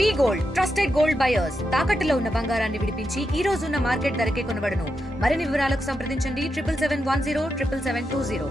వి gold trusted gold buyers తాకట్టులో ఉన్న బంగారాన్ని విడిపించి ఈ రోజు ఉన్న మార్కెట్ ధరకే కొనబడును. మరిన్ని వివరాలకు సంప్రదించండి 7771077720.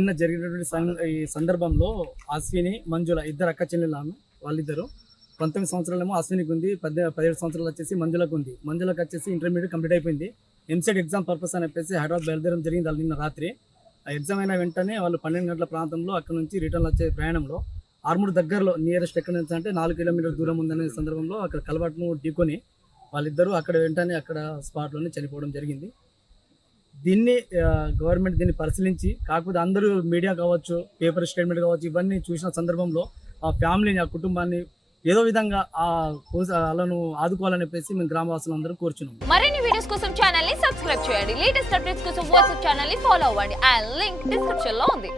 నిన్న జరిగినటువంటి ఈ సందర్భంలో అశ్విని మంజుల ఇద్దరు అక్క చెల్లెళ్ళు. వాళ్ళిద్దరు 19 సంవత్సరాలేమో అశ్వినికి ఉంది, 17 సంవత్సరాలు వచ్చేసి మంజులకు ఉంది. మంజులకు వచ్చేసి ఇంటర్మీడియట్ కంప్లీట్ అయిపోయింది. ఎంసెట్ ఎగ్జామ్ పర్పస్ అని చెప్పేసి హైదరాబాద్ బయలుదేరడం జరిగింది. వాళ్ళు నిన్న రాత్రి ఆ ఎగ్జామ్ అయిన వెంటనే వాళ్ళు 12 గంటల ప్రాంతంలో అక్కడ నుంచి రిటర్న్ వచ్చే ప్రయాణంలో ఆర్మూర్ దగ్గరలో నియరెస్ట్ ఎక్కడ నుంచి అంటే 4 కిలోమీటర్ల దూరం ఉందనే సందర్భంలో అక్కడ కలవాటును ఢీకొని వాళ్ళిద్దరూ అక్కడ వెంటనే అక్కడ స్పాట్లోనే చనిపోవడం జరిగింది. దీన్ని గవర్నమెంట్ దీన్ని పరిశీలించి, కాకపోతే అందరూ మీడియా కావచ్చు, పేపర్ స్టేట్మెంట్ కావచ్చు, ఇవన్నీ చూసిన సందర్భంలో ఆ ఫ్యామిలీని, ఆ కుటుంబాన్ని ఏదో విధంగా వాళ్ళను ఆదుకోవాలని చెప్పేసి మేము గ్రామవాసులందరూ కోరుచున్నాం. మరిన్ని వీడియోస్ కోసం ఛానల్ ని సబ్స్క్రైబ్ చేయండి. లేటెస్ట్ అప్డేట్స్ కోసం వాట్సాప్ ఛానల్ ని ఫాలో అవ్వండి. ఆ లింక్ డిస్క్రిప్షన్ లో ఉంది.